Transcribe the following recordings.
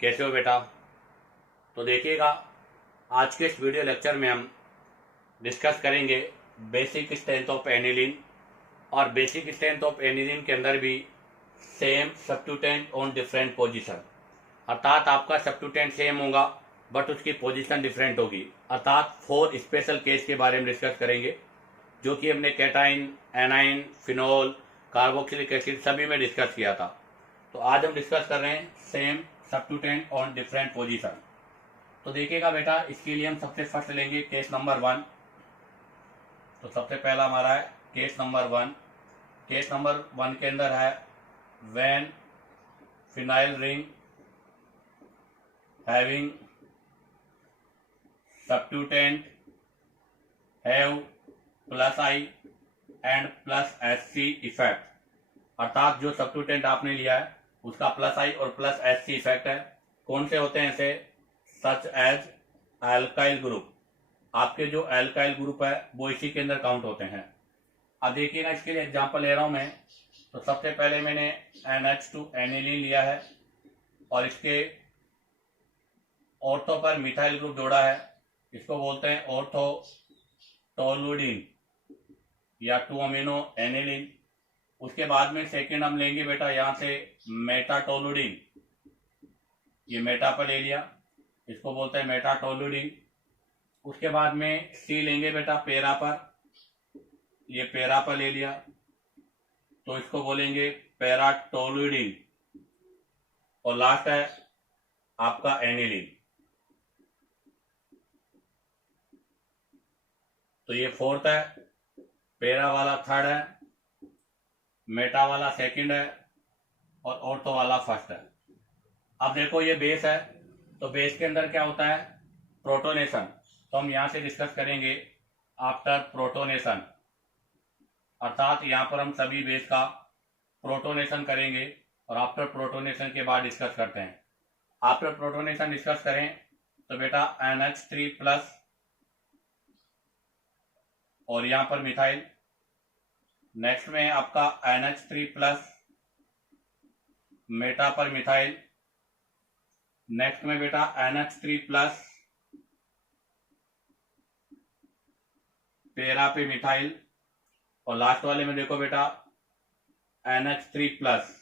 कैसे हो बेटा। तो देखिएगा, आज के इस वीडियो लेक्चर में हम डिस्कस करेंगे बेसिक स्ट्रेंथ ऑफ एनिलीन। और बेसिक स्ट्रेंथ ऑफ एनिलीन के अंदर भी सेम सब्स्टिट्यूटेंट ऑन डिफरेंट पोजीशन, अर्थात आपका सब्स्टिट्यूटेंट सेम होगा बट उसकी पोजीशन डिफरेंट होगी। अर्थात 4 स्पेशल केस के बारे में डिस्कस करेंगे, जो कि हमने cation, A9, phenol, carboxylic acid सभी में डिस्कस किया था। तो आज हम डिस्कस कर रहे हैं सेम सब्स्टिट्यूटेंट ऑन डिफरेंट पोजीशन। तो देखिएगा बेटा, इसके लिए हम सबसे फर्स्ट लेंगे केस नंबर 1। तो सबसे पहला हमारा है केस नंबर 1। केस नंबर 1 के अंदर है when phenyl ring having substituent have plus I and plus S C effect. अर्थात जो सब्स्टिट्यूटेंट आपने लिया है उसका प्लस आई और प्लस एस सी इफेक्ट है। कौन से होते हैं ऐसे? Such as alkyl group. आपके जो एल्काइल ग्रुप है वो इसी के अंदर काउंट होते हैं। अब देखिए ना, इसके लिए एग्जांपल ले रहा हूं मैं। तो सबसे पहले मैंने NH2 एनिलीन लिया है और इसके ऑर्थो पर मिथाइल ग्रुप जोड़ा है। इसको बोलते हैं ऑर्थो टोलुडीन या 2 अमीनो एनिलीन। उसके बाद में सेकेंड हम लेंगे बेटा यहां से मेटाटोलुडीन। ये मेटा पर ले लिया, इसको बोलते हैं मेटाटोलुडीन। उसके बाद में सी लेंगे बेटा पेरा पर, ये पेरा पर ले लिया तो इसको बोलेंगे पेराटोलुडीन। और लास्ट है आपका एनिलीन। तो ये फोर्थ है, पेरा वाला थर्ड है, मेटा वाला सेकंड है और ऑर्थो वाला फर्स्ट है। अब देखो ये बेस है, तो बेस के अंदर क्या होता है? प्रोटोनेशन। तो हम यहां से डिस्कस करेंगे आफ्टर प्रोटोनेशन, अर्थात यहां पर हम सभी बेस का प्रोटोनेशन करेंगे और आफ्टर प्रोटोनेशन के बाद डिस्कस करते हैं। आफ्टर प्रोटोनेशन डिस्कस करें तो बेटा NH3 प्लस और यहां पर मिथाइल। नेक्स्ट में आपका NH3 प्लस, मेटा पर मिथाइल। नेक्स्ट में बेटा NH3 प्लस, पेरा पे मिथाइल। और लास्ट वाले में देखो बेटा NH3 प्लस,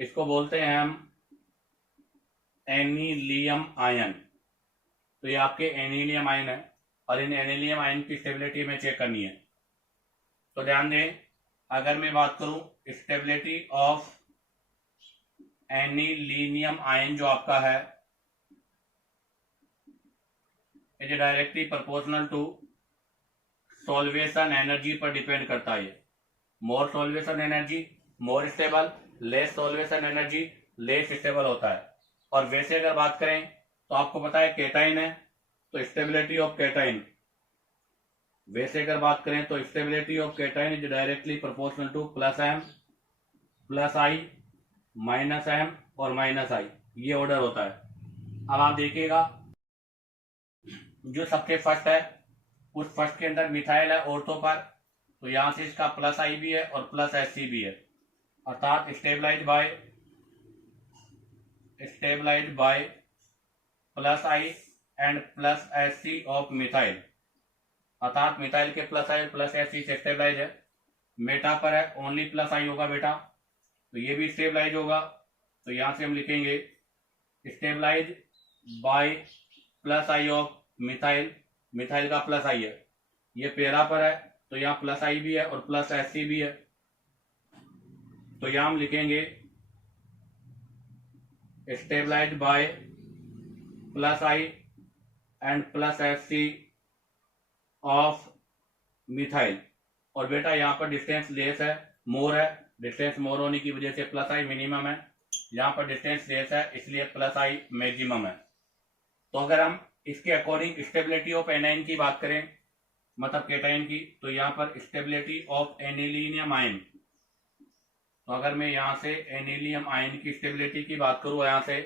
इसको बोलते हैं हम एनिलियम आयन। तो ये आपके एनिलियम आयन है और इन एनिलियम आयन की स्टेबिलिटी में चेक करनी है। तो ध्यान दें, अगर मैं बात करूं स्टेबिलिटी ऑफ एनिलीनियम आयन जो आपका है, it is directly proportional to solvation energy पर डिपेंड करता है। More solvation energy more stable, less solvation energy less stable होता है। और वैसे अगर बात करें तो आपको पता है केटाइन है, तो स्टेबिलिटी ऑफ केटाइन, वैसे अगर बात करें तो stability of cation is directly proportional to plus M, plus I, minus M और माइनस आई। ये ऑर्डर होता है। अब आप देखिएगा, जो सबसे फर्स्ट है उस फर्स्ट के अंदर मिथाइल है ऑर्थो पर, तो यहां से इसका प्लस आई भी है और प्लस एस सी भी है, अर्थात stabilised by plus I and plus S C of methyl. अर्थात मिथाइल के plus I plus S C से स्टेबलाइज है। मेटा पर है ओनली प्लस आई होगा बेटा, तो ये भी स्टेबलाइज होगा। तो यहां से हम लिखेंगे stabilise by plus I of methyl. Methyl का प्लस आई है, ये पेरा पर है तो यहाँ प्लस आई भी है और प्लस एस सी भी है। तो यहां हम लिखेंगे stabilised by plus I and plus S C of methyl. और बेटा यहाँ पर डिस्टेंस लेस है, मोर है, डिस्टेंस मोर होने की वजह से प्लस आई मिनिमम है। यहाँ पर डिस्टेंस लेस है इसलिए प्लस आई मैक्सिमम है। तो अगर हम इसके अकॉर्डिंग स्टेबिलिटी ऑफ एनाइन की बात करें, मतलब केटाइन की, तो यहाँ पर स्टेबिलिटी ऑफ एनिलीनियम आयन, तो अगर मैं यहां से एनिलियम आयन की स्टेबिलिटी की बात करूं यहां से,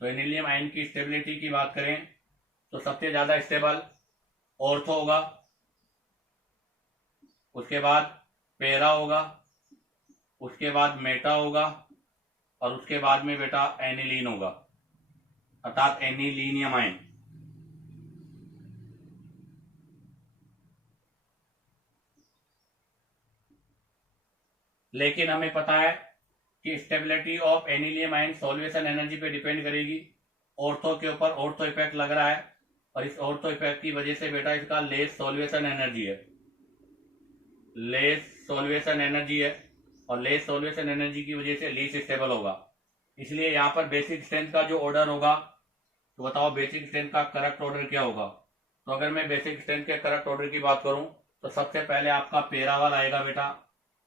तो एनिलियम आयन की स्टेबिलिटी की बात करें तो सबसे ज्यादा स्टेबल ऑर्थो होगा उसके बाद पेरा होगा, उसके बाद मेटा होगा, और उसके बाद में बेटा एनिलीन होगा, अर्थात एनिलीनियम आयन। लेकिन हमें पता है कि stability of anilium ion solvation energy पे डिपेंड करेगी। ऑर्थो के ऊपर ऑर्थो इफेक्ट लग रहा है, और इस ऑर्थो इफेक्ट की वजह से बेटा इसका लेस सॉल्वेशन एनर्जी है, लेस सॉल्वेशन एनर्जी है, और लेस सॉल्वेशन एनर्जी की वजह से लीस्ट स्टेबल होगा। इसलिए यहाँ पर बेसिक स्ट्रेंथ का जो ऑर्डर होगा, तो बताओ बेसिक स्ट्रेंथ का करेक्ट ऑर्डर क्या होगा। तो अगर मैं बेसिक स्ट्रेंथ के करेक्ट ऑर्डर की बात करूं, तो सबसे पहले आपका पेरावाल आएगा बेटा,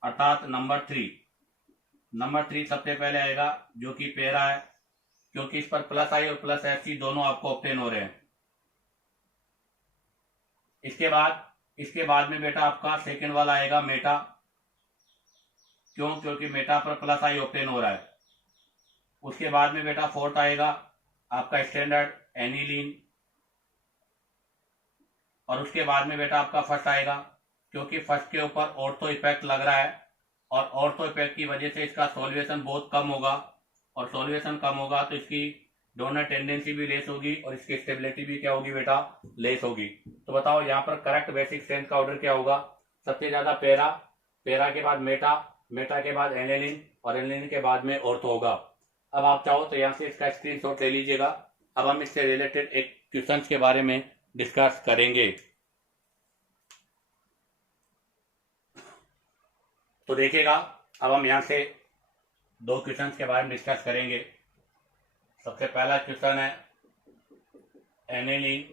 अर्थात नंबर 3। नंबर 3 सबसे पहले आएगा, जो कि पेरा है, क्योंकि इस पर प्लस आई और प्लस एफ दोनों आपको ऑब्टेन हो रहे हैं। इसके बाद में बेटा आपका सेकेंड वाला आएगा मेटा, क्यों? क्योंकि मेटा पर प्लस आई ऑब्टेन हो रहा है। उसके बाद में बेटा फोर्थ आएगा आपका स्टैंडर्ड एनिलीन, और उसके बाद में बेटा आपका फर्स्ट आएगा, क्योंकि फर्स्ट के ऊपर ऑर्थो इफेक्ट लग रहा है, और ऑर्थो इफेक्ट की वजह से इसका सॉल्वेशन बहुत कम होगा, और सॉल्वेशन कम होगा तो इसकी डोनर टेंडेंसी भी लेस होगी, और इसकी स्टेबिलिटी भी क्या होगी बेटा, लेस होगी। तो बताओ यहाँ पर करेक्ट बेसिक स्ट्रेंथ का ऑर्डर क्या होगा। सबसे ज्यादा पेरा, पेरा के बाद मेटा, मेटा के बाद एनिलीन, और एनिलीन के बाद में ऑर्थो होगा। अब आप चाहो तो यहाँ से इसका स्क्रीनशॉट ले लीजिएगा। अब हम इससे रिलेटेड एक क्वेश्चन के बारे में डिस्कस करेंगे। तो देखिएगा, अब हम यहाँ से दो क्वेश्चन के बारे में डिस्कस करेंगे। सबसे पहला क्वेश्चन है एनिलीन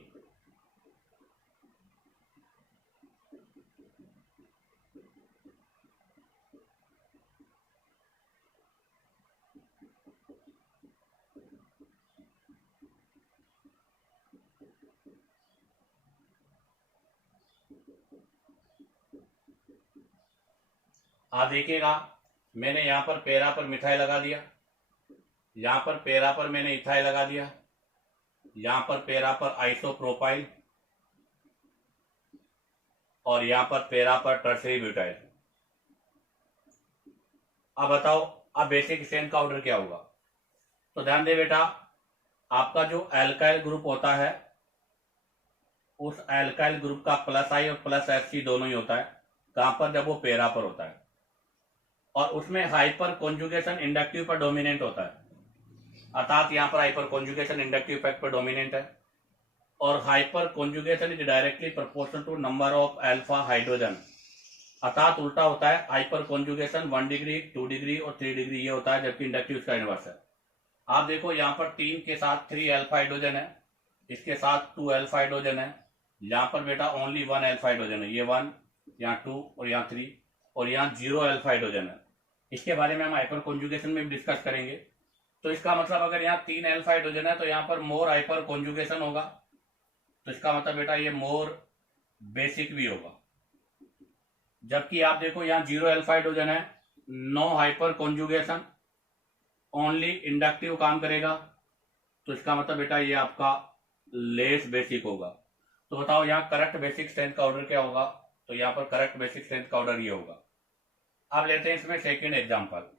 आप देखिएगा, मैंने यहाँ पर पेरा पर मिथाइल लगा दिया, यहाँ पर पेरा पर मैंने इथाइल लगा दिया, यहाँ पर पेरा पर आइसोप्रोपाइल, और यहाँ पर पेरा पर टर्सरी ब्यूटाइल। अब बताओ, अब बेसिक स्ट्रेंथ का ऑर्डर क्या होगा। तो ध्यान दे बेटा, आपका जो एल्काइल ग्रुप होता है, उस एल्काइल ग्रुप का प्लस आई और प्लस एफ दोनों ही होता है। कहां पर? जब वो पेरा पर होता है, और उसमें हाइपर कॉन्जुगेशन इंडक्टिव पर डोमिनेंट होता है, अर्थात यहाँ पर हाइपर कॉन्जुगेशन इंडक्टिव इफेक्ट पर डोमिनेंट है, और hyperconjugation is directly proportional to number of alpha hydrogen, अर्थात उल्टा होता है। हाइपर कॉन्जुगेशन 1 डिग्री, 2 डिग्री और 3 डिग्री ये होता है, जबकि इंडक्टिव इसका इनवर्स है। आप देखो, यहाँ पर 3 के साथ 3 अल्फा हाइड्रोजन है, इसके साथ 2 अल्फा हाइड्रोजन है, यहाँ पर बेटा ओनली 1 अल्फा हाइड्रोजन है, ये 1, यहाँ 2 और यहाँ 3, और यहाँ 0 अल्फा हाइड्रोजन है। इसके बारे में हम हाइपर कॉन्जुगेशन में भी डिस्कस करेंगे। तो इसका मतलब अगर यहाँ 3 अल्फा हाइड्रोजन है, तो यहाँ पर मोर हाइपर कॉन्जुगेशन होगा, तो इसका मतलब बेटा ये मोर बेसिक भी होगा। जबकि आप देखो, यहाँ 0 अल्फा हाइड्रोजन है, no hyperconjugation, only inductive काम करेगा, तो इसका मतलब बेटा ये आपका लेस बेसिक होगा। तो बताओ यहाँ करेक्ट बेसिक स्ट्रेंथ का ऑर्डर क्या होगा। तो यहाँ पर करेक्ट बेसिक स्ट्रेंथ का ऑर्डर ये होगा। अब लेते हैं इसमें सेकेंड एग्जाम्पल।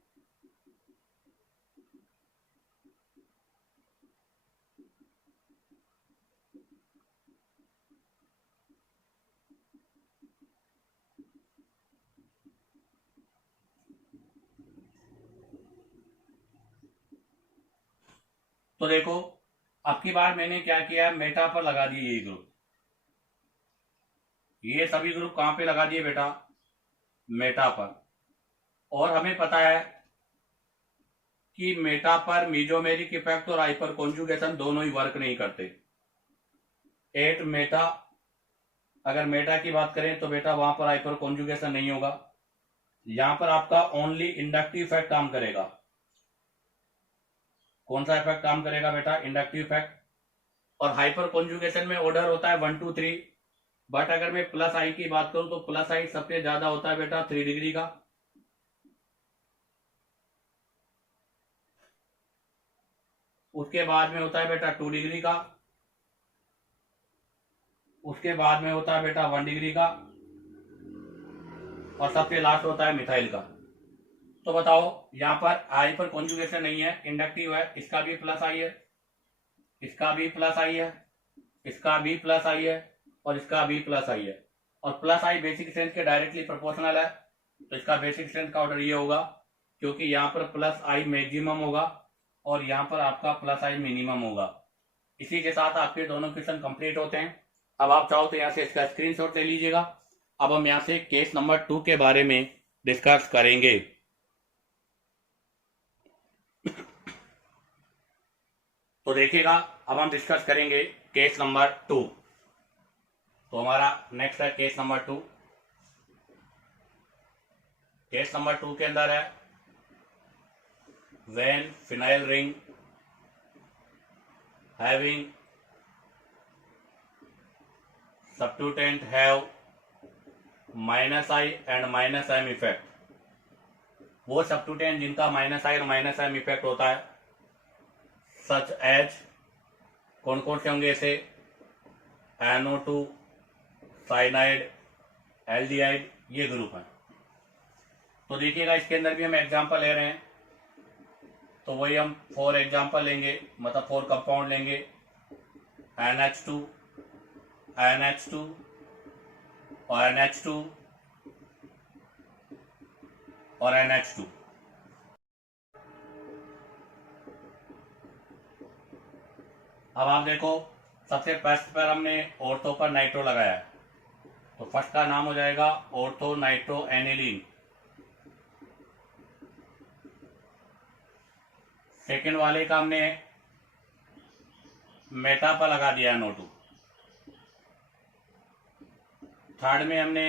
तो देखो, अब की बार मैंने क्या किया, मेटा पर लगा दिए ये ग्रुप, ये सभी ग्रुप कहां पे लगा दिए बेटा, मेटा पर। और हमें पता है कि मेटा पर मीजोमेरिक इफेक्ट और हाइपर कॉन्जुगेशन दोनों ही वर्क नहीं करते। एट मेटा, अगर मेटा की बात करें तो बेटा वहां पर हाइपर कॉन्जुगेशन नहीं होगा, यहां पर आपका ओनली इंडक्टिव इफेक्ट काम करेगा। कौन सा इफेक्ट काम करेगा बेटा, इंडक्टिव इफेक्ट। और हाइपर कॉन्जुगेशन में ऑर्डर होता है 1 2 3, बट अगर मैं प्लस आई की बात करूं तो प्लस आई सबसे ज्यादा होता है बेटा 3 डिग्री का। उसके बाद में होता है बेटा 2 डिग्री का, उसके बाद में होता है बेटा 1 डिग्री का, और सबसे लास्ट होता है मिथाइल का। तो बताओ, यहाँ पर आई पर कॉन्जुगेशन नहीं है, इंडक्टिव है, इसका भी प्लस आई है, इसका भी प्लस आई है, इसका भी प्लस आई है, और इसका भी प्लस आई है, और प्लस आई बेसिक स्ट्रेंथ के डायरेक्टली प्रोपोर्शनल है। तो इसका बेसिक स्ट्रेंथ का ऑर्डर ये होगा, क्योंकि यहाँ पर प्लस आई मैक्सिमम होगा और यहाँ पर आपका प्लस आई मिनिमम होगा। इसी के साथ आपके दोनों क्वेश्चन कंप्लीट होते हैं। अब आप चाहो तो यहाँ से इसका स्क्रीनशॉट ले लीजिएगा। अब हम यहाँ से केस नंबर 2 के बारे में डिस्कस करेंगे। तो देखिएगा, अब हम डिस्कस करेंगे केस नंबर 2। तो हमारा नेक्स्ट है केस नंबर 2। केस नंबर 2 के अंदर है when phenyl ring having substituent have minus I and minus M effect. वो substituent जिनका माइनस आई और माइनस एम इफेक्ट होता है, सच एज, कौन कौन से होंगे ऐसे, NO2, साइनाइड, एल्डिहाइड, ये ग्रुप है। तो देखिएगा, इसके अंदर भी हम एग्जांपल ले रहे हैं, तो वही हम 4 एग्जांपल लेंगे, मतलब 4 कंपाउंड लेंगे, NH2, NH2 और NH2 और NH2। अब आप देखो, सबसे फर्स्ट पर हमने ऑर्थो पर नाइट्रो लगाया है, तो फर्स्ट का नाम हो जाएगा ऑर्थो नाइट्रो एनिलीन। सेकेंड वाले का हमने मेटा पर लगा दिया NO2। थर्ड में हमने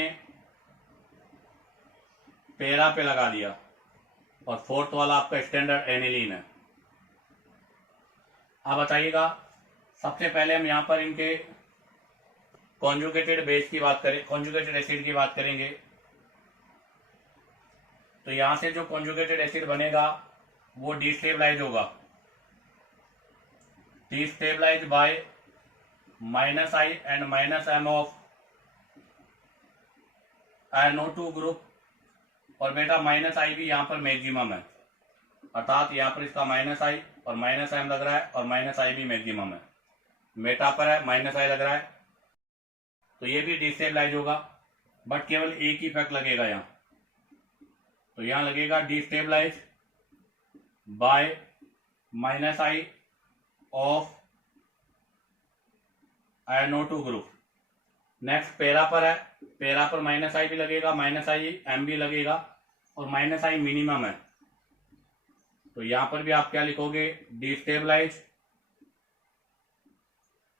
पेरा पे लगा दिया, और फोर्थ वाला आपका स्टैंडर्ड एनिलीन है। अब बताइएगा, सबसे पहले हम यहां पर इनके कॉन्जुगेटेड बेस की बात करें, कॉन्जुगेटेड एसिड की बात करेंगे। तो यहां से जो कॉन्जुगेटेड एसिड बनेगा वो डिस्टेबलाइज होगा, destabilise by minus I and minus M of NO2 group, और बेटा माइनस आई भी यहाँ पर मैक्सिमम है, अर्थात यहाँ पर इसका माइनस आई और माइनस एम लग रहा है, और माइनस आई भी मैक्सिमम है, मेटा पर है, माइनस आई लग रहा है, तो ये भी डिस्टेबलाइज होगा, बट केवल एक ही इफेक्ट लगेगा यहाँ। तो यहाँ लगेगा destabilise by minus I of NO2 group. Next पेरा पर है, पेरा पर माइनस आई भी लगेगा, माइनस आई एम भी लगेगा, और माइनस आई मिनिमम है, तो यहां पर भी आप क्या लिखोगे, destabilise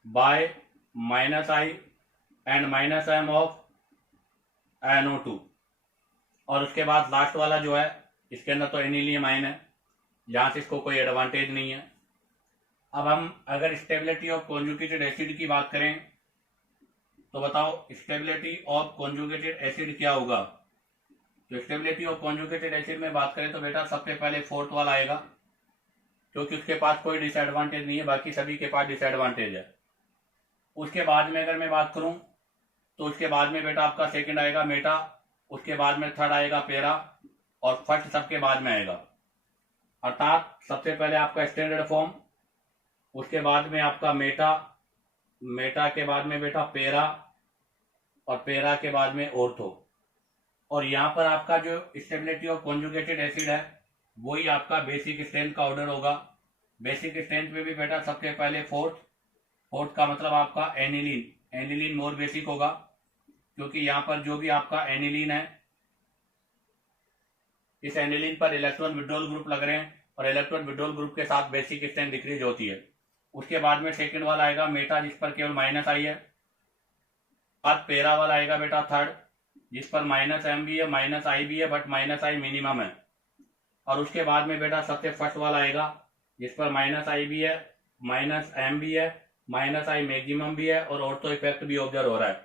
by minus I and minus M of NO2। और उसके बाद लास्ट वाला जो है, इसके अंदर तो एनिलियम आयन है, यहां से इसको कोई एडवांटेज नहीं है। अब हम अगर स्टेबिलिटी ऑफ कॉन्जुगेटेड एसिड की बात करें, तो बताओ स्टेबिलिटी ऑफ कॉन्जुगेटेड एसिड क्या होगा। तो स्टेबिलिटी ऑफ कॉन्जुगेटेड एसिड में बात करें तो बेटा सबसे पहले फोर्थ वाला आएगा, क्योंकि उसके पास कोई डिसएडवांटेज नहीं है, बाकी सभी के पास डिसएडवांटेज है। उसके बाद में अगर मैं बात करूं, तो उसके बाद में बेटा आपका सेकंड आएगा मेटा, उसके बाद में थर्ड आएगा पेरा, और फर्स्ट सबके बाद में आएगा, अर्थात सबसे पहले आपका स्टैंडर्ड फॉर्म, उसके बाद में आपका मेटा, मेटा के बाद में बेटा पेरा, और पेरा के बाद में ऑर्थो। और यहाँ पर आपका जो स्टेबिलिटी ऑफ कॉन्जुगेटेड एसिड है वही आपका बेसिक स्ट्रेंथ का ऑर्डर होगा। बेसिक स्ट्रेंथ में भी बेटा सबसे पहले फोर्थ, फोर्थ का मतलब आपका एनिलीन, एनिलीन मोर बेसिक होगा, क्योंकि यहाँ पर जो भी आपका एनिलीन है, इस एनिलीन पर इलेक्ट्रॉन विड्रॉल ग्रुप लग रहे हैं, और इलेक्ट्रॉन विड्रॉल ग्रुप के साथ बेसिक स्ट्रेंथ डिक्रीज होती है। उसके बाद में सेकंड वाला आएगा मेटा, जिस पर केवल माइनस आई है। बाद पेरा वाला आएगा बेटा थर्ड, जिस पर माइनस एम भी है, माइनस आई भी है, बट माइनस आई मिनिमम है। और उसके बाद में बेटा सबसे फर्स्ट वाला आएगा, जिस पर माइनस आई भी है, माइनस एम भी है, माइनस आई मैक्सिमम भी है, और ऑर्थो इफेक्ट भी ऑब्जर्व हो रहा है।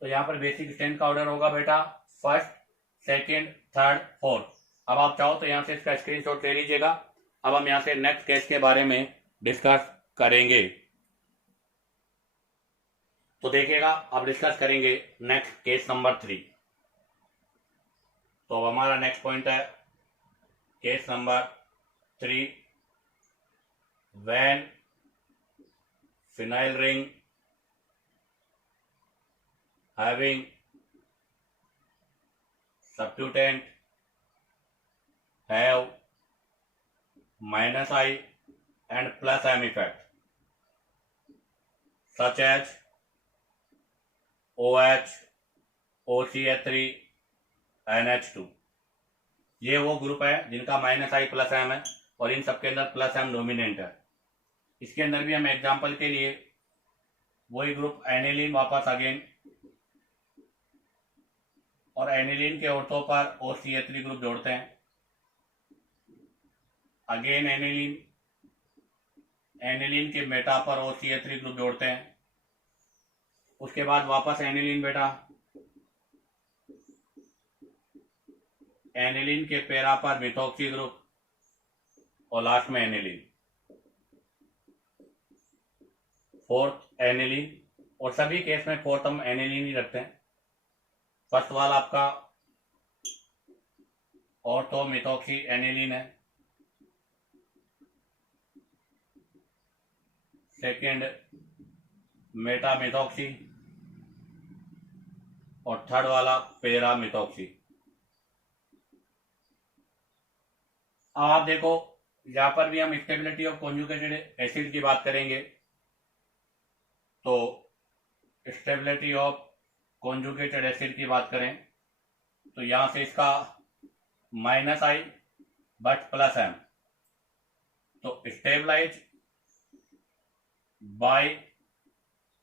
तो यहाँ पर बेसिक स्ट्रेंथ का ऑर्डर होगा बेटा फर्स्ट, सेकेंड, थर्ड, फोर्थ। अब आप चाहो तो यहाँ से इसका स्क्रीनशॉट ले लीजिएगा। अब हम यहाँ से नेक्स्ट केस के बारे में डिस्कस करेंगे। तो देखिएगा, अब डिस्कस करेंगे नेक्स्ट केस नंबर 3। तो अब हमारा नेक्स्ट पॉइंट है case number 3, when phenyl ring having substituent have minus I and plus M effect such as OH, OCH3, NH2। ये वो ग्रुप है जिनका माइनस आई प्लस एम है और इन सबके अंदर प्लस एम डोमिनेंट है। इसके अंदर भी हम एग्जांपल के लिए वही ग्रुप एनिलीन वापस अगेन, और एनिलीन के ऑर्थो पर OCH3 ग्रुप जोड़ते हैं, अगेन एनिलीन, एनिलीन के मेटा पर OCH3 ग्रुप जोड़ते हैं, उसके बाद वापस एनिलीन बेटा, एनिलीन के पैरा पर मिथॉक्सी ग्रुप और लास्ट में एनिलीन, फोर्थ एनिलीन। और सभी केस में फोर्थ हम एनिलीन ही रखते हैं। फर्स्ट वाला आपका ऑर्थो मिथॉक्सी एनिलीन है, सेकेंड मेटा मिथॉक्सी और थर्ड वाला पैरा मिथॉक्सी। अब आप देखो यहां पर भी हम स्टेबिलिटी ऑफ कॉन्जुगेटेड एसिड की बात करेंगे। तो स्टेबिलिटी ऑफ कॉन्जुगेटेड एसिड की बात करें तो यहां से इसका minus I but plus M, तो stabilize by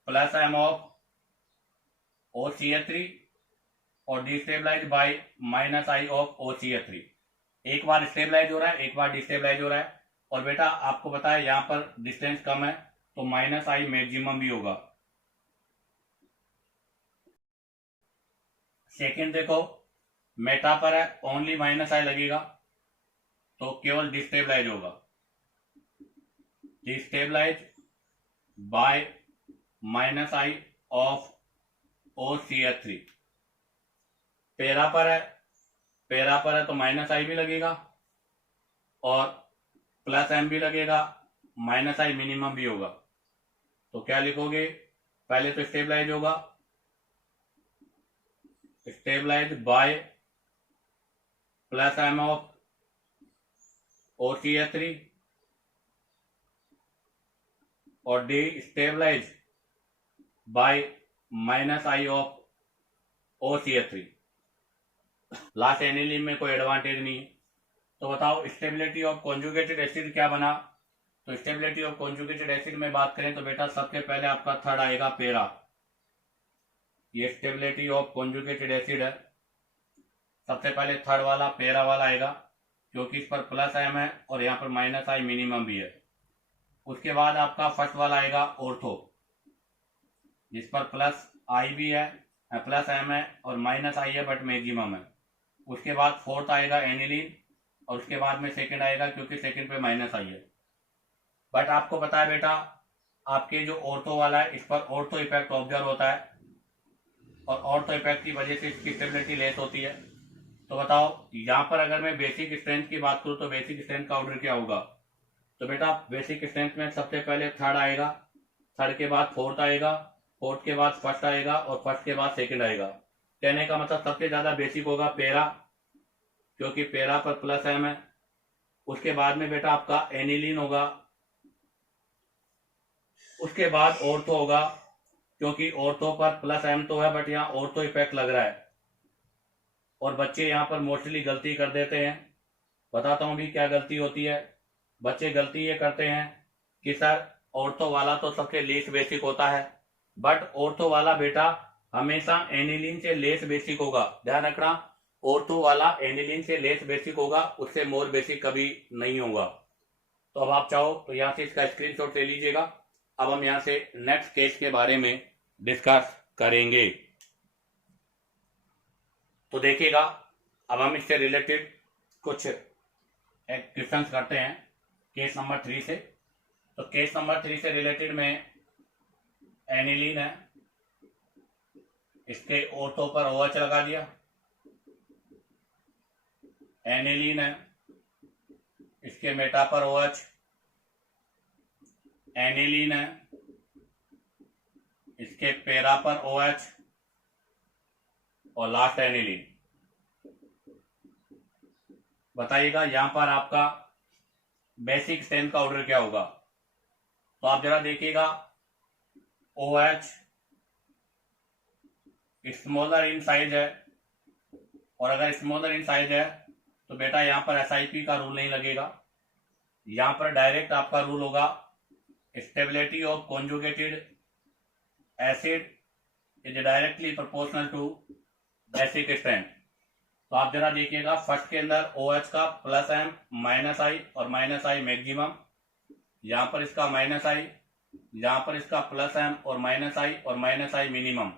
plus M of OCH3 और destabilize by minus I of OCH3। एक बार स्टेबलाइज हो रहा है, एक बार डिस्टेबलाइज हो रहा है। और बेटा आपको पता है यहां पर डिस्टेंस कम है तो माइनस आई मैक्सिमम भी होगा। सेकेंड देखो मेटा पर है, ओनली माइनस आई लगेगा तो केवल डिस्टेबलाइज होगा, destabilise by minus I of OCH3। Para पर है, पैरा पर है तो माइनस आई भी लगेगा और प्लस एम भी लगेगा, माइनस आई मिनिमम भी होगा। तो क्या लिखोगे, पहले तो स्टेबलाइज होगा, stabilise by plus M of OCH3 और destabilise by minus I of OCH3। Last aniline में कोई एडवांटेज नहीं है। तो बताओ स्टेबिलिटी ऑफ कॉन्जुगेटेड एसिड क्या बना। तो स्टेबिलिटी ऑफ कॉन्जुगेटेड एसिड में बात करें तो बेटा सबसे पहले आपका थर्ड आएगा पैरा। ये स्टेबिलिटी ऑफ कॉन्जुगेटेड एसिड है, सबसे पहले थर्ड वाला पैरा वाला आएगा क्योंकि इस पर प्लस एम है और यहाँ पर माइनस आई मिनिमम भी है। उसके बाद आपका फर्स्ट वाला आएगा ऑर्थो, जिस पर प्लस आई भी है, प्लस एम है और माइनस आई है बट मैक्सिमम है। उसके बाद फोर्थ आएगा एनिलीन और उसके बाद में सेकंड आएगा क्योंकि सेकंड पे माइनस आई है। बट आपको पता है बेटा आपके जो ऑर्थो वाला है इस पर ऑर्थो इफेक्ट ऑब्जर्व होता है और ऑर्थो इफेक्ट की वजह से इसकी स्टेबिलिटी लेस होती है। तो बताओ यहाँ पर अगर मैं बेसिक स्ट्रेंथ की बात करूँ तो बेसिक स्ट्रेंथ का ऑर्डर क्या होगा। तो बेटा बेसिक स्ट्रेंथ में सबसे पहले थर्ड आएगा, थर्ड के बाद फोर्थ आएगा, फोर्थ के बाद फर्स्ट आएगा और फर्स्ट के बाद सेकंड आएगा। कहने का मतलब सबसे ज्यादा बेसिक होगा पैरा क्योंकि पैरा पर प्लस एम है। उसके बाद में बेटा आपका एनिलीन होगा, उसके बाद ऑर्थो होगा क्योंकि ऑर्थो पर प्लस एम तो है बट यहाँ ऑर्थो इफेक्ट लग रहा है। और बच्चे यहाँ पर मोस्टली गलती कर देते हैं, बताता हूँ भी क्या गलती होती है। बच्चे गलती ये करते हैं कि सर ऑर्थो वाला तो सबसे लेस बेसिक होता है बट ऑर्थो वाला बेटा हमेशा एनिलीन से लेस बेसिक होगा। ध्यान रखना ऑर्थो वाला एनिलीन से लेस बेसिक होगा, उससे मोर बेसिक कभी नहीं होगा। तो अब आप चाहो तो यहाँ से इसका स्क्रीनशॉट ले लीजिएगा। अब हम यहाँ से नेक्स्ट केस के बारे में डिस्कस करेंगे। तो देखिएगा अब हम इससे रिलेटेड कुछ क्वेश्चंस करते हैं केस नंबर 3 से। तो केस नंबर 3 से रिलेटेड में एनिलीन है, इसके ऑर्थो पर OH लगा दिया, एनिलीन है, इसके मेटा पर OH, एनिलीन है, इसके पेरा पर OH और लास्ट एनिलीन। बताइएगा यहां पर आपका बेसिक स्ट्रेंथ का ऑर्डर क्या होगा। तो आप जरा देखिएगा, OH स्मॉलर इन साइज है, और अगर स्मॉलर इन साइज है तो बेटा यहां पर SIP का रूल नहीं लगेगा। यहां पर डायरेक्ट आपका रूल होगा stability of conjugated acid is directly proportional to basic strength. तो आप जरा देखिएगा, फर्स्ट के अंदर OH का +M -I और -I मैक्सिमम, यहां पर इसका -I, यहां पर इसका +M और -I और -I मिनिमम।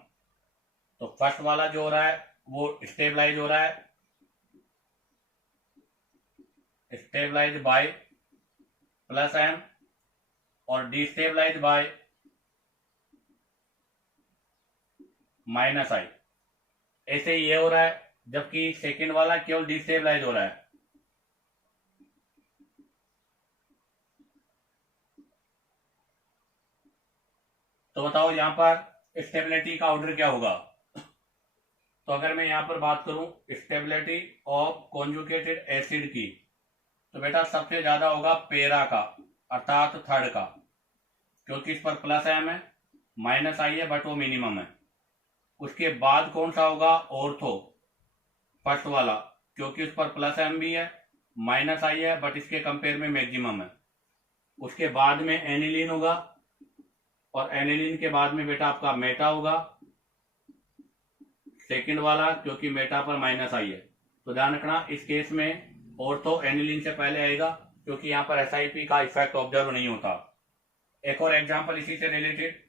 तो फर्स्ट वाला जो हो रहा है वो स्टेबलाइज हो रहा है, स्टेबलाइज बाय +M, और डिस्टेबलाइज बाय -I। ऐसे ये हो रहा है, जबकि सेकेंड वाला केवल डिस्टेबलाइज हो रहा है। तो बताओ यहां पर स्टेबिलिटी का ऑर्डर क्या होगा। तो अगर मैं यहां पर बात करूं स्टेबिलिटी ऑफ कॉन्जुगेटेड एसिड की, तो बेटा सबसे ज्यादा होगा पेरा का, अर्थात थर्ड का, क्योंकि इस पर +M है, -I है बट वो मिनिमम है। उसके बाद कौन सा होगा, ऑर्थो, फर्स्ट वाला, क्योंकि उस पर +M भी है, -I है बट इसके कंपेयर में मैक्सिमम है। उसके बाद में एनिलीन होगा, और एनिलीन के बाद में बेटा आपका मेटा होगा, सेकंड वाला, क्योंकि मेटा पर -I है। तो ध्यान रखना इस केस में ऑर्थो एनिलीन से पहले आएगा, क्योंकि यहां पर SIP का इफेक्ट ऑब्जर्व नहीं होता। एक और एग्जांपल इसी से related,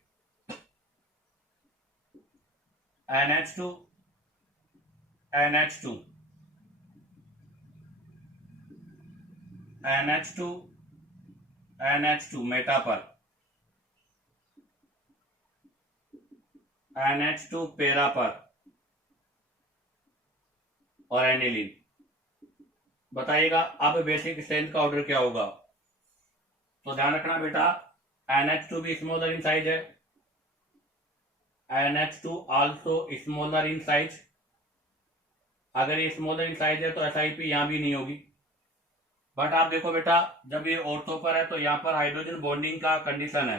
NH2 NH2 NH2 NH2 Meta पर, NH2 पेरा पर, और एनिलीन। बताइएगा अब बेसिक स्ट्रेंथ का ऑर्डर क्या होगा। तो ध्यान रखना बेटा, NH2 भी स्मॉलर इन साइज है, NH2 also smaller in size. अगर ये स्मॉलर इन साइज है तो SIP यहां भी नहीं होगी। बट आप देखो बेटा, जब ये ऑर्थो पर है तो यहां पर हाइड्रोजन बॉन्डिंग का कंडीशन है,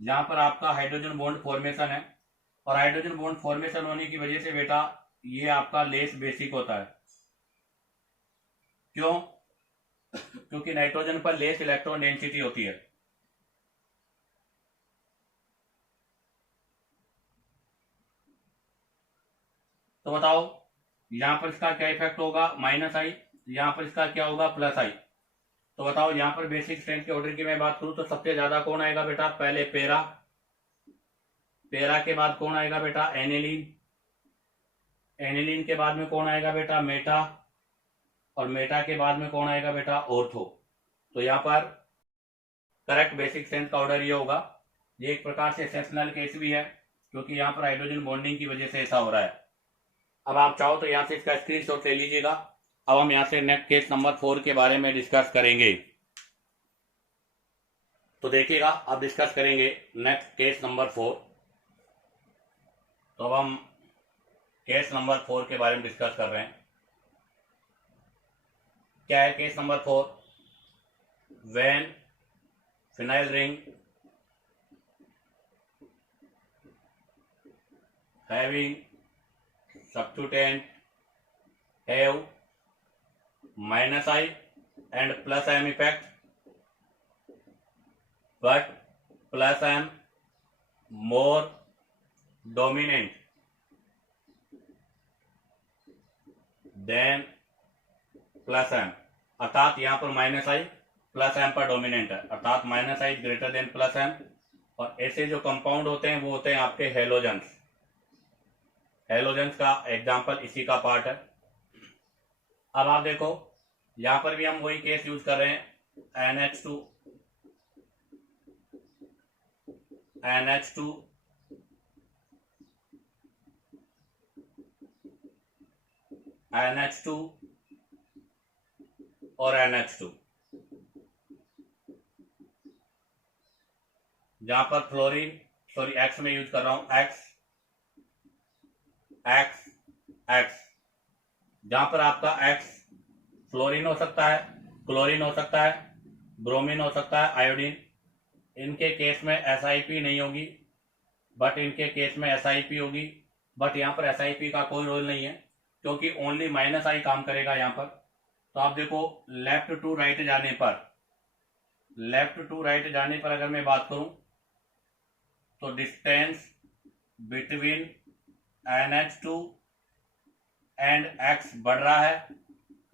यहां पर आपका हाइड्रोजन बॉन्ड फॉर्मेशन है, और हाइड्रोजन बॉन्ड फॉर्मेशन होने की वजह से बेटा ये आपका लेस बेसिक होता है। क्यों, क्योंकि नाइट्रोजन पर लेस इलेक्ट्रॉन डेंसिटी होती है। तो बताओ यहां पर इसका क्या इफेक्ट होगा, -I, यहां पर इसका क्या होगा, +I। तो बताओ यहां पर बेसिक स्ट्रेंथ के ऑर्डर की मैं बात करूं तो सबसे ज्यादा कौन आएगा बेटा, पहले पेरा, पेरा के बाद कौन आएगा बेटा, एनिलीन, एनिलीन के बाद में कौन आएगा बेटा, मेटा, और मेटा के बाद में कौन आएगा बेटा, ऑर्थो। तो यहाँ पर करेक्ट बेसिक स्ट्रेंथ का ऑर्डर ये होगा। ये एक प्रकार से एक्सेप्शनल केस भी है, क्योंकि यहाँ पर हाइड्रोजन बॉन्डिंग की वजह से ऐसा हो रहा है। अब आप चाहो तो यहाँ से इसका स्क्रीनशॉट ले लीजिएगा। अब हम यहाँ से नेक्स्ट केस नंबर 4 के बारे में डिस्कस करेंगे। तो देखिएगा अब डिस्कस करेंगे नेक्स्ट केस नंबर 4। तो अब हम केस नंबर 4 के बारे में डिस्कस कर रहे हैं। क्या है case number 4, when phenyl ring having substituent have -I and +M effect, but +M more dominant than +M, अर्थात यहां पर -I +M पर डोमिनेंट है, अर्थात -I ग्रेटर देन +M। और ऐसे जो कंपाउंड होते हैं वो होते हैं आपके हेलोजेंस। हेलोजेंस का एग्जाम्पल इसी का पार्ट है। अब आप देखो यहां पर भी हम वही केस यूज कर रहे हैं, NH2 NH2 और NH2, जहां पर फ्लोरीन, सॉरी एक्स में यूज कर रहा हूं, एक्स एक्स एक्स, जहां पर आपका एक्स फ्लोरीन हो सकता है, क्लोरीन हो सकता है, ब्रोमीन हो सकता है, आयोडीन। इनके केस में SiP नहीं होगी, बट इनके केस में SiP होगी। बट यहाँ पर SiP का कोई रोल नहीं है, क्योंकि ओनली -I काम करेगा यहाँ पर। तो आप देखो, लेफ्ट टू राइट जाने पर अगर मैं बात करूं तो distance between NH2 and X बढ़ रहा है,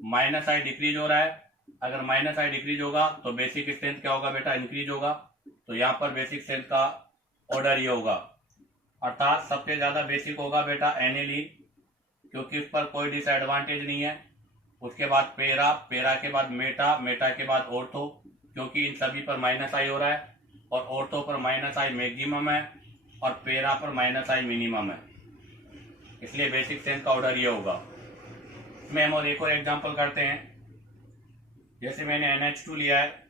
-I डिक्रीज हो रहा है। अगर -I डिक्रीज होगा तो बेसिक स्ट्रेंथ क्या होगा बेटा, इंक्रीज होगा। तो यहाँ पर बेसिक स्ट्रेंथ का ऑर्डर ये होगा, अर्थात सबसे ज्यादा बेसिक होगा बेटा एनिलीन, क्योंकि इस पर कोई डिसएडवांटेज नहीं है। उसके बाद पेरा, पेरा के बाद मेटा, मेटा के बाद ऑर्थो, क्योंकि इन सभी पर -I हो रहा है, और ऑर्थो पर -I मैक्सिमम है और पेरा पर -I मिनिमम है, इसलिए बेसिक स्ट्रेंथ का ऑर्डर ये होगा। इसमें हम और एक और एग्जांपल करते हैं। जैसे मैंने NH2 लिया है,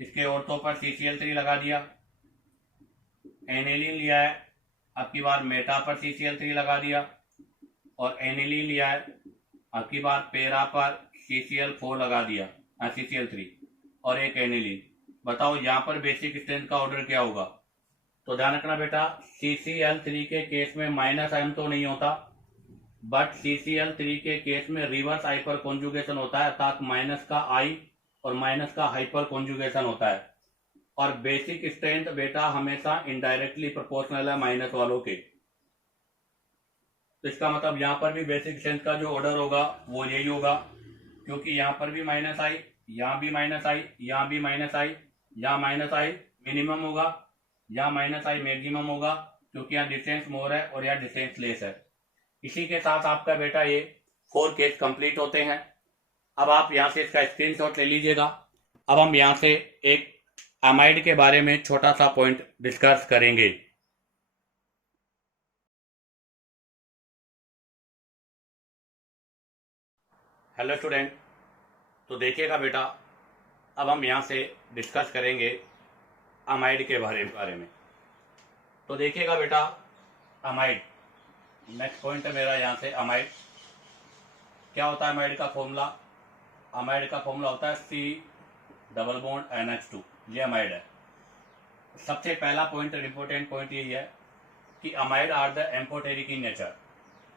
इसके ऑर्थो पर CCl3 लगा दिया। एनिलीन लिया है, अब की बार मेटा पर CCl3 लगा दिया, और एनिलीन लिया है, अब की बार पेरा पर CCl4 लगा दिया, CCl3 और एक एनिलीन। बताओ यहाँ पर बेसिक स्ट्रेंथ का ऑर्डर क्या होगा। तो ध्यान रखना बेटा, CCl3 के केस में -M तो नहीं होता, बट CCl3 के केस में रिवर्स हाइपर कॉन्जुगेशन होता है, अर्थात माइनस का I और माइनस का हाइपर कॉन्जुगेशन होता है। और बेसिक स्ट्रेंथ बेटा हमेशा इनडायरेक्टली प्रोपोर्शनल है माइनस वालों के। तो इसका मतलब यहाँ पर भी बेसिक स्ट्रेंथ का जो ऑर्डर होगा वो यही होगा, क्योंकि यहाँ पर भी -I, यहाँ भी -I, यहाँ भी -I, यहाँ -I मिनिमम होगा, यहाँ -I मैक्सिमम होगा, क्योंकि यहाँ डिस्टेंस मोर है और यहाँ डिस्टेंस लेस है। इसी के साथ आपका बेटा ये 4 केस कंप्लीट होते हैं। अब आप यहाँ से इसका स्क्रीनशॉट ले लीजिएगा। अब हम यहाँ से एक अमाइड के बारे में छोटा सा पॉइंट डिस्कस करेंगे। हेलो स्टूडेंट, तो देखिएगा बेटा, अब हम यहाँ से डिस्कस करेंगे अमाइड के बारे में। तो देखिएगा बेटा, अमाइड नेक्स्ट पॉइंट है मेरा यहाँ से। अमाइड क्या होता है? अमाइड का फॉर्मूला, अमाइड का फॉर्मूला होता है C≡NH2। ये अमाइड है। सबसे पहला पॉइंट, इंपॉर्टेंट पॉइंट यही है कि amide are the amphoteric in nature.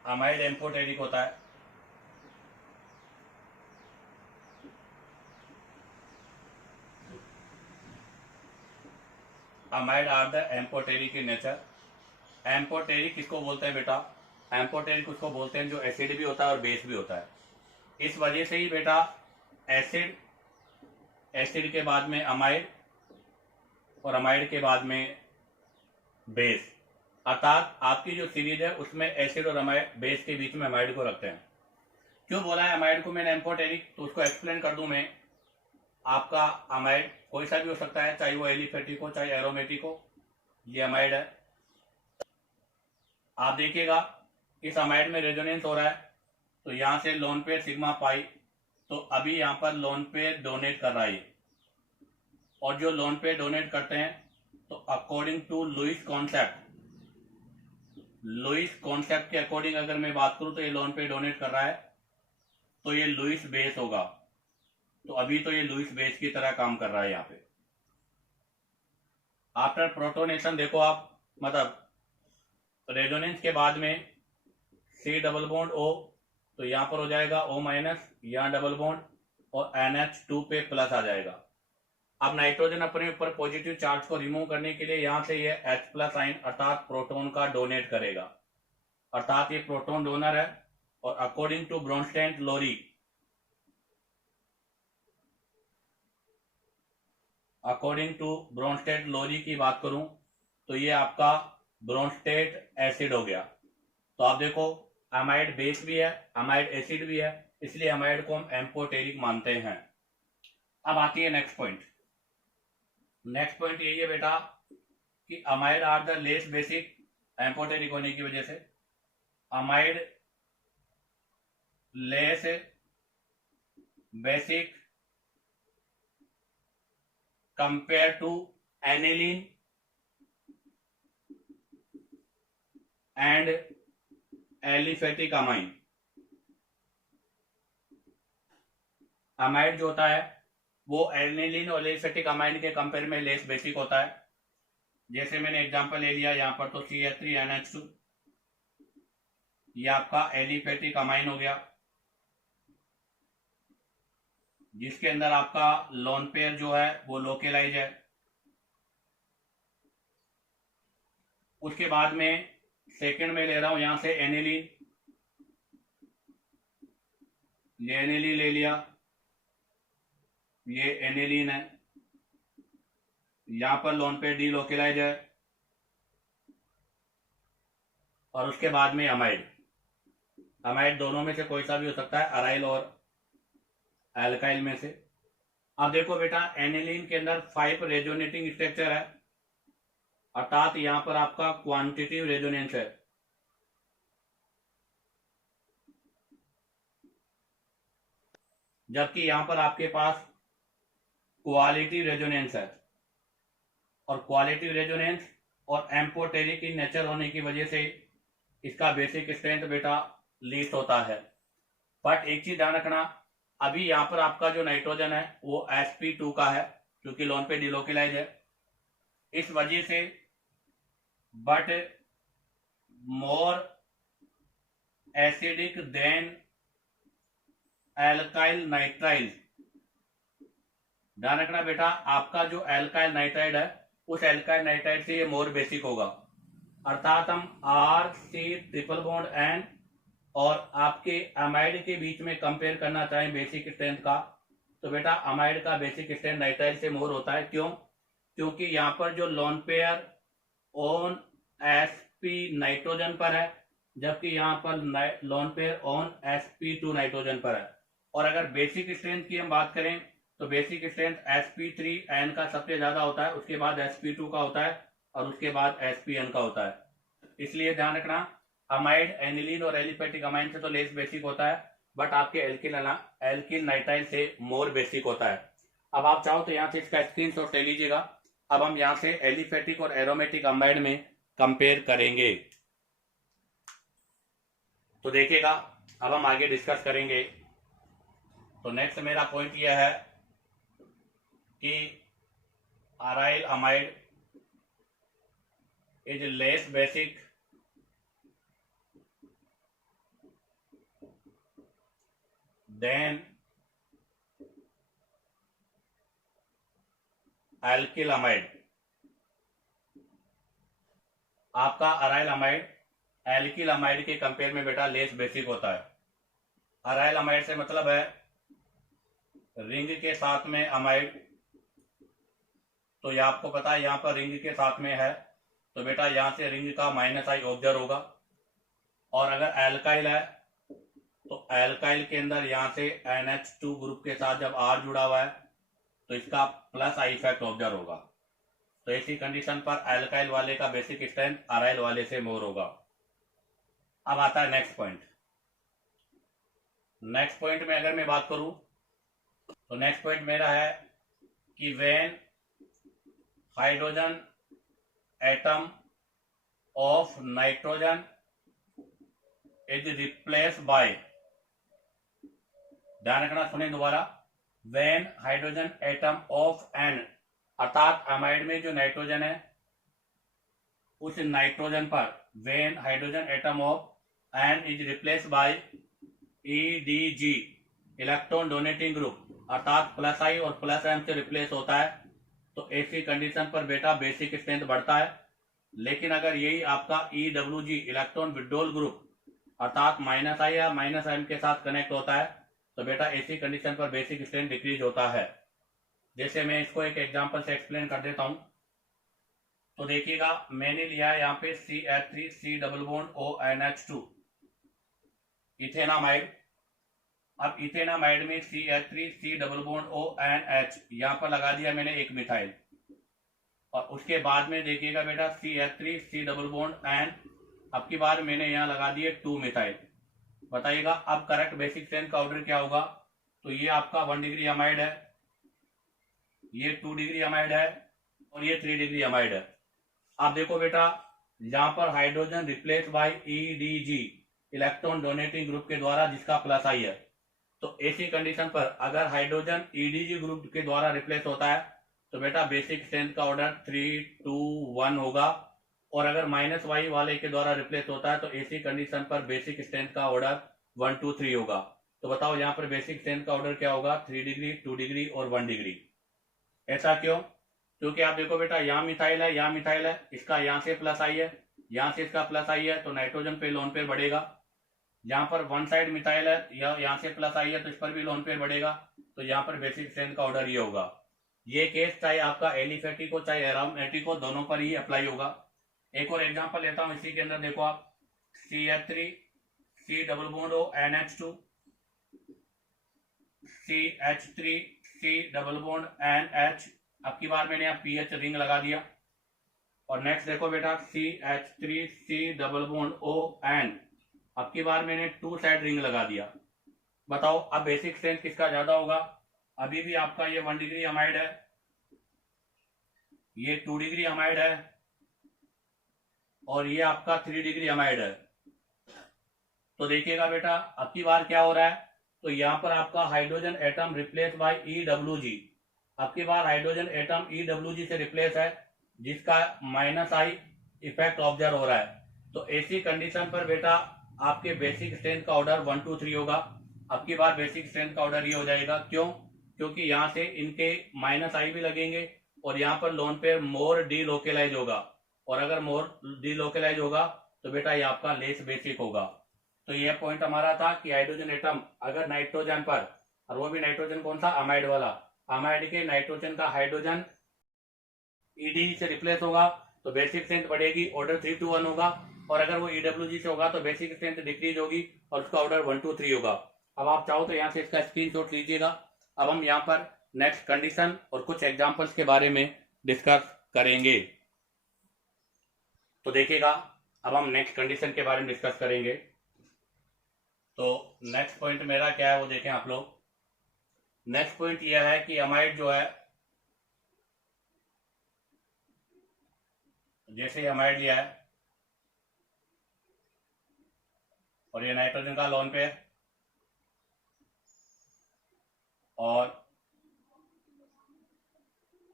Amide amphoteric होता है। Amide are the amphoteric in nature. Amphoteric किसको बोलते हैं बेटा? एम्फोटेरिक उसको बोलते हैं जो एसिड भी होता है और बेस भी होता है। इस वजह से ही बेटा एसिड, एसिड के बाद में अमाइड और अमाइड के बाद में बेस, अर्थात आपकी जो सीरीज है उसमें एसिड और अमाइड, बेस के बीच में अमाइड को रखते हैं। क्यों बोला है अमाइड को मैंने एम्फोटेरिक? तो उसको एक्सप्लेन कर दूं मैं। आपका अमाइड कोई सा भी हो सकता है, चाहे वो एलिफेटिक हो चाहे एरोमेटिक हो, ये अमाइड है। आप देखिएगा इस अमाइड में रेजोनेंस हो रहा है, तो यहां से लोन पेयर सिग्मा पाई, तो अभी यहां पर लोन पेयर डोनेट कर रहा है, और जो लोन पेयर डोनेट करते हैं तो according to Lewis concept, Lewis concept के अकॉर्डिंग अगर मैं बात करूं तो ये लोन पेयर डोनेट कर रहा है, तो ये लुईस बेस होगा। तो अभी तो ये लुईस बेस की तरह काम कर रहा है यहाँ पे। आफ्टर प्रोटोनेशन देखो आप, मतलब रेजोनेंस के बाद में C≡O, तो यहां पर हो जाएगा O-, यहाँ डबल बॉन्ड और NH2 पे प्लस आ जाएगा। अब नाइट्रोजन अपने ऊपर पॉजिटिव चार्ज को रिमूव करने के लिए यहां से ये H+ साइन अर्थात प्रोटॉन का डोनेट करेगा, अर्थात ये प्रोटॉन डोनर है। और according to Bronsted Lowry, according to Bronsted Lowry की बात करूं तो ये आपका ब्रोंस्टेड एसिड हो गया। तो आप देखो अमाइड बेस भी है, अमाइड एसिड भी है, इसलिए अमाइड को हम एम्फोटेरिक मानते हैं। अब आती है नेक्स्ट पॉइंट। नेक्स्ट पॉइंट यही है बेटा कि amide are the less basic, amphoteric होने की वजह से। Amide less basic compare to aniline and aliphatic amine. Amide जो होता है वो एनिलीन और एलिफेटिक अमाइन के कंपेयर में लेस बेसिक होता है। जैसे मैंने एग्जांपल ले लिया यहाँ पर, तो CH3NH2 ये आपका एलिफेटिक अमाइन हो गया, जिसके अंदर आपका लोन पेयर जो है वो लोकेलाइज है। उसके बाद में सेकंड में ले रहा हूं यहां से एनिलीन, ये एनिलीन ले लिया, ये एनिलीन है, यहां पर लोन पेयर डी लोकेलाइज है। और उसके बाद में अमाइड, अमाइड दोनों में से कोई सा भी हो सकता है, अराइल और एल्काइल में से। अब देखो बेटा, एनिलीन के अंदर 5 रेजोनेटिंग स्ट्रक्चर है, अर्थात यहां पर आपका क्वांटिटिव रेजोनेंस है। जबकि यहां पर आपके पास क्वालिटी रेजोनेंस है, और क्वालिटी रेजोनेंस और एम्फोटेरिक इन नेचर होने की वजह से इसका बेसिक स्ट्रेंथ बेटा लीस्ट होता है। बट एक चीज ध्यान रखना, अभी यहां पर आपका जो नाइट्रोजन है वो sp2 का है, क्योंकि लोन पे डिलोकेलाइज है, इस वजह से। But more acidic then alkyl nitrile. ध्यान रखना बेटा, आपका जो एल्काइल नाइट्राइड है उस एल्काइल नाइट्राइड से ये मोर बेसिक होगा। अर्थात हम RC ट्रिपल बॉन्ड N और आपके अमाइड के बीच में कंपेयर करना चाहें बेसिक स्ट्रेंथ का, तो बेटा अमाइड का बेसिक स्ट्रेंथ नाइट्राइल से मोर होता है। क्यों? क्योंकि यहां पर जो lone pair on sp nitrogen पर है, जबकि यहां पर lone pair on sp2 nitrogen पर है। और अगर बेसिक स्ट्रेंथ की हम बात करें तो बेसिक स्ट्रेंथ sp3N का सबसे ज्यादा होता है, उसके बाद sp2 का होता है, और उसके बाद spN का होता है। इसलिए ध्यान रखना, अमाइड एनिलीन और एलिफेटिक अमाइन से तो लेस बेसिक होता है, बट आपके एल्किल नाइट्राइल से मोर बेसिक होता है। अब आप चाहो तो यहां से इसका स्क्रीनशॉट ले लीजिएगा। अब हम यहां से एलिफेटिक और एरोमेटिक अमाइड में कंपेयर करेंगे। तो देखिएगा, अब हम आगे डिस्कस करेंगे। तो नेक्स्ट मेरा पॉइंट यह है कि aryl amide is less basic than alkyl amide. आपका अराइल अमाइड एल्किल अमाइड के कंपेयर में बेटा लेस बेसिक होता है। अराइल अमाइड से मतलब है रिंग के साथ में अमाइड, तो ये आपको पता है यहां पर रिंग के साथ में है, तो बेटा यहां से रिंग का -I ऑब्जर्व होगा। और अगर एल्काइल है तो एल्काइल के अंदर यहां से NH2 ग्रुप के साथ जब R जुड़ा हुआ है तो इसका +I इफेक्ट ऑब्जर्व होगा। तो ऐसी कंडीशन पर एल्काइल वाले का बेसिक स्ट्रेंथ अराइल वाले से मोर होगा। अब आता है नेक्स्ट पॉइंट। नेक्स्ट पॉइंट में अगर मैं बात करूं तो नेक्स्ट पॉइंट मेरा है कि when hydrogen atom of nitrogen is replace by, ध्यान रखना, सुने दोबारा, when hydrogen atom of N, अर्थात अमाइड में जो नाइट्रोजन है उस नाइट्रोजन पर when hydrogen atom of N is replace by EDG electron donating group, अर्थात +I और +M से रिप्लेस होता है, तो ऐसी कंडीशन पर बेटा बेसिक स्ट्रेंथ बढ़ता है। लेकिन अगर यही आपका EWG इलेक्ट्रॉन विड्रॉल ग्रुप अर्थात -I या -M के साथ कनेक्ट होता है, तो बेटा ऐसी कंडीशन पर बेसिक स्ट्रेंथ डिक्रीज होता है। जैसे मैं इसको एक एग्जांपल से एक्सप्लेन कर देता हूं। तो देखिएगा, मैंने लिया है यहाँ पे CH3C double bond ONH2 ethanamide. अब इथेनामाइड में CH3C डबल बॉन्ड ONH यहाँ पर लगा दिया मैंने एक मिथाइल, और उसके बाद में देखिएगा बेटा CH3C डबल बॉन्ड N, अब की बार मैंने यहाँ लगा दिए 2 मिथाइल। बताइएगा अब करेक्ट बेसिक स्ट्रेंथ का ऑर्डर क्या होगा। तो ये आपका 1 डिग्री अमाइड है, ये 2 डिग्री अमाइड है और ये 3 डिग्री अमाइड है। आप देखो बेटा, यहां पर hydrogen replace by EDG, electron donating group के द्वारा, जिसका प्लस आई है। तो ऐसी कंडीशन पर अगर हाइड्रोजन ईडीजी ग्रुप के द्वारा रिप्लेस होता है तो बेटा बेसिक स्ट्रेंथ का ऑर्डर 3, 2, 1 होगा। और अगर माइनस वाई वाले के द्वारा रिप्लेस होता है तो ऐसी कंडीशन पर बेसिक स्ट्रेंथ का ऑर्डर 1, 2, 3 होगा। तो बताओ यहाँ पर बेसिक स्ट्रेंथ का ऑर्डर क्या होगा, 3 डिग्री, 2 डिग्री और 1 डिग्री। ऐसा क्यों? क्योंकि आप देखो बेटा, यहाँ मिथाइल है, यहाँ मिथाइल है, इसका यहाँ से प्लस आई है, यहाँ से इसका प्लस आई है, तो नाइट्रोजन पे लोन पेयर बढ़ेगा। यहाँ पर वन साइड मिथाइल है, यहाँ से प्लस आई है, तो इस पर भी लोन पेयर बढ़ेगा। तो यहाँ पर बेसिक स्ट्रेंथ का ऑर्डर ये होगा। ये केस चाहे आपका एलिफेटिक हो चाहे एरोमेटिक हो, दोनों पर ही अप्लाई होगा। एक और एग्जांपल लेता हूं, इसी के अंदर देखो आप, CH3 C double bond O NH2, CH3 C double bond NH, अब की बार मैंने यहाँ PH रिंग लगा दिया। और नेक्स्ट देखो बेटा, CH3 C double bond O N, अब की बार मैंने 2 साइड रिंग लगा दिया। बताओ अब बेसिक स्ट्रेंथ किसका ज्यादा होगा। अभी भी आपका ये 1 डिग्री अमाइड है, ये 2 डिग्री अमाइड है और ये आपका 3 डिग्री अमाइड है। तो देखिएगा बेटा, अब की बार क्या हो रहा है, तो यहाँ पर आपका hydrogen atom replace by EWG, अब की बार हाइड्रोजन एटम EWG से रिप्लेस है, जिसका माइनस आई इफेक्ट ऑब्जर्व हो रहा है। तो ऐसी कंडीशन पर बेटा आपके बेसिक स्ट्रेंथ का ऑर्डर 1, 2, 3 होगा। अब की बार बेसिक स्ट्रेंथ का ऑर्डर ये हो जाएगा, क्यों? क्योंकि यहाँ से इनके माइनस आई भी लगेंगे और यहाँ पर लोन पेयर मोर डीलोकेलाइज होगा, और अगर मोर डीलोकेलाइज होगा तो बेटा ये आपका लेस बेसिक होगा। तो ये पॉइंट हमारा था कि हाइड्रोजन एटम अगर नाइट्रोजन पर, और वो भी नाइट्रोजन कौन सा, अमाइड वाला, अमाइड के नाइट्रोजन का हाइड्रोजन ईडी से रिप्लेस होगा तो बेसिक स्ट्रेंथ बढ़ेगी, ऑर्डर 3 to 1 होगा। और अगर वो EWG से होगा तो बेसिक स्ट्रेंथ डिक्रीज होगी और उसका ऑर्डर 1, 2, 3 होगा। अब आप चाहो तो यहाँ से इसका स्क्रीनशॉट लीजिएगा। अब हम यहाँ पर नेक्स्ट कंडीशन और कुछ एग्जांपल्स के बारे में डिस्कस करेंगे। तो देखिएगा, अब हम नेक्स्ट कंडीशन के बारे में डिस्कस करेंगे। तो नेक्स्ट पॉइंट मेरा क्या है वो देखें आप लोग। नेक्स्ट पॉइंट यह है कि अमाइड जो है, जैसे अमाइड लिया है और ये नाइट्रोजन का लोन पेयर और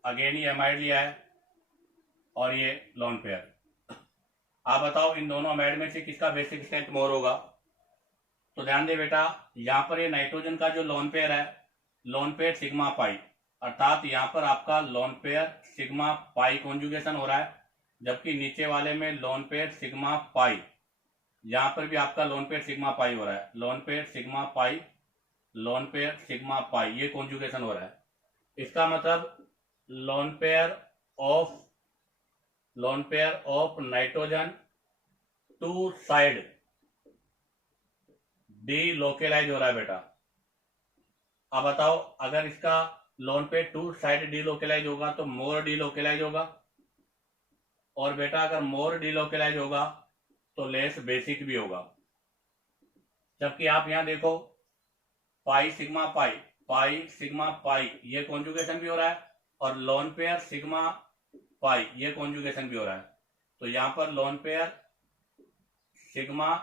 अगेन ये अमाइड लिया है और ये लोन पेयर। आप बताओ इन दोनों अमाइड में से किसका बेसिक स्ट्रेंथ मोर होगा। तो ध्यान दे बेटा, यहाँ पर ये नाइट्रोजन का जो लोन पेयर है, लोन पेयर सिग्मा पाई, अर्थात यहाँ पर आपका लोन पेयर सिग्मा पाई कॉन्जुगेशन हो रहा है, जबकि नीचे वाले में लोन पेयर सिग्मा पाई, यहाँ पर भी आपका लोन पेयर सिग्मा पाई हो रहा है, lone pair sigma pi, lone pair sigma pi, ये कॉन्जुगेशन हो रहा है। इसका मतलब lone pair of nitrogen to side delocalize हो रहा है बेटा। अब बताओ, अगर इसका lone pair to side delocalize होगा तो मोर डीलोकेलाइज होगा, और बेटा अगर मोर डीलोकेलाइज होगा तो लेस बेसिक भी होगा। जबकि आप यहां देखो, pi sigma pi, pi sigma pi, ये कॉन्जुगेशन भी हो रहा है, और लोन पेयर सिग्मा पाई, ये कॉन्जुगेशन भी हो रहा है। तो यहां पर लोन पेयर सिग्मा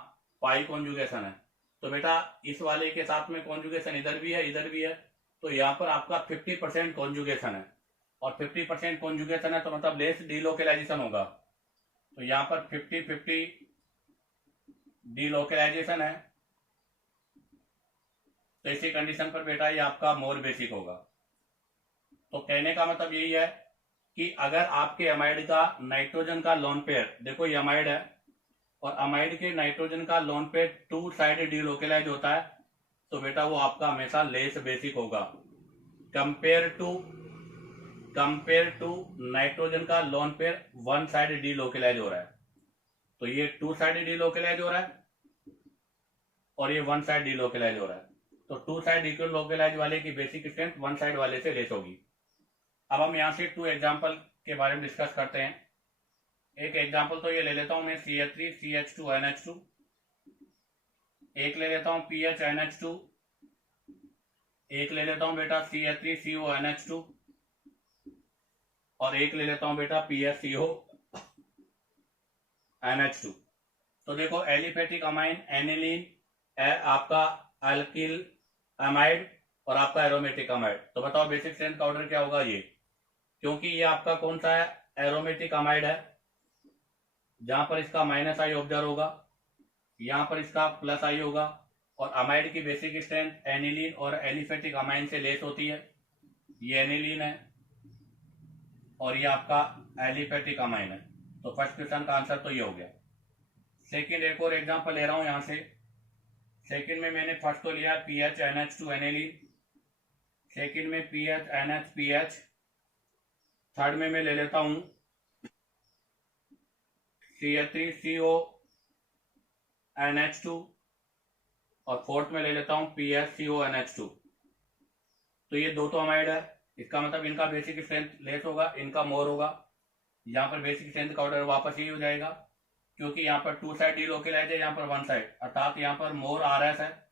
पाई कॉन्जुगेशन है, तो बेटा इस वाले के साथ में कॉन्जुगेशन इधर भी है, इधर भी है, तो यहाँ पर आपका 50% कॉन्जुगेशन है, और 50% कॉन्जुगेशन है तो मतलब लेस डीलोकेलाइजेशन होगा। तो यहाँ पर 50-50 डीलोकेलाइजेशन है, तो इसी कंडीशन पर बेटा ये आपका मोर बेसिक होगा। तो कहने का मतलब यही है कि अगर आपके अमाइड का नाइट्रोजन का लोन पेयर, देखो ये अमाइड है, और अमाइड के नाइट्रोजन का लोन पेयर टू साइड डीलोकेलाइज होता है, तो बेटा वो आपका हमेशा लेस बेसिक होगा कंपेयर टू नाइट्रोजन का lone pair one side delocalize हो रहा है। तो ये टू साइड डीलोकेलाइज हो रहा है और ये वन साइड डीलोकेलाइज हो रहा है, तो टू साइड डीलोकेलाइज वाले की बेसिक स्ट्रेंथ वन साइड वाले से लेस होगी। अब हम यहाँ से 2 एग्जाम्पल के बारे में डिस्कस करते हैं। एक एग्जाम्पल तो ये ले लेता हूं मैं, CH3 CH2 NH2, एक ले लेता हूँ PHNH2, एक ले लेता हूँ बेटा CH3CONH2 और एक ले लेता हूँ बेटा PSCONH2। तो देखो एलिफेटिक अमाइन, एनिलीन, आपका अल्किल अमाइड और आपका एरोमेटिक अमाइड। तो बताओ बेसिक स्ट्रेंथ का ऑर्डर क्या होगा ये, क्योंकि ये आपका कौन सा है, एरोमेटिक अमाइड है, जहां पर इसका माइनस आई ऑब्जर्व होगा, यहां पर इसका प्लस आई होगा। और अमाइड की बेसिक स्ट्रेंथ एनिलीन और एलिफेटिक अमाइन से लेस होती है। ये एनिलीन है और ये आपका एलिफेटिक अमाइन है। तो फर्स्ट क्वेश्चन का आंसर तो ये हो गया। सेकंड एक और एग्जांपल ले रहा हूं यहां से। सेकंड में मैंने फर्स्ट तो लिया PHNH2 एनिलीन, सेकंड में PHNH थर्ड में मैं ले लेता हूं CH3CONH2 और फोर्थ में ले लेता हूं PSCONH2। तो ये दो तो अमाइड है, इसका मतलब इनका बेसिक स्ट्रेंथ लेस होगा, इनका मोर होगा। यहाँ पर बेसिक स्ट्रेंथ का ऑर्डर वापस ही हो जाएगा, क्योंकि यहाँ पर टू साइड डीलोकेलाइज है, यहाँ पर वन साइड, अर्थात यहाँ पर मोर RS है,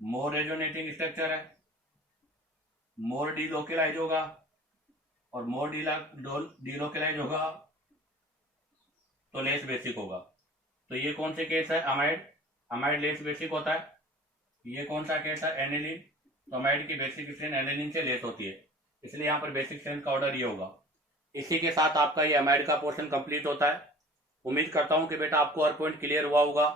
मोर रेजोनेटिंग स्ट्रक्चर है, मोर डीलोकेलाइज होगा और मोर डीलोकेलाइज होगा तो लेस बेसिक होगा। तो ये कौन से केस है, अमाइड, अमाइड लेस बेसिक होता है। ये कौन सा केस है, एनिलीन, तो अमाइड की बेसिक स्ट्रेंथ एनिलीन से लेस होती है, इसलिए यहाँ पर बेसिक स्ट्रेंथ का ऑर्डर ये होगा। इसी के साथ आपका ये अमाइड का पोर्शन कंप्लीट होता है। उम्मीद करता हूँ कि बेटा आपको हर पॉइंट क्लियर हुआ होगा,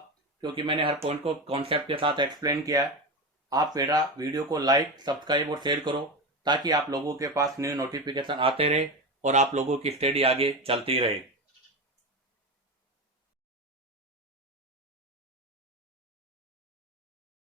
क्योंकि मैंने हर पॉइंट को कॉन्सेप्ट के साथ एक्सप्लेन किया है। आप बेटा वीडियो को लाइक, सब्सक्राइब और शेयर करो, ताकि आप लोगों के पास न्यू नोटिफिकेशन आते रहे और आप लोगों की स्टडी आगे चलती रहे।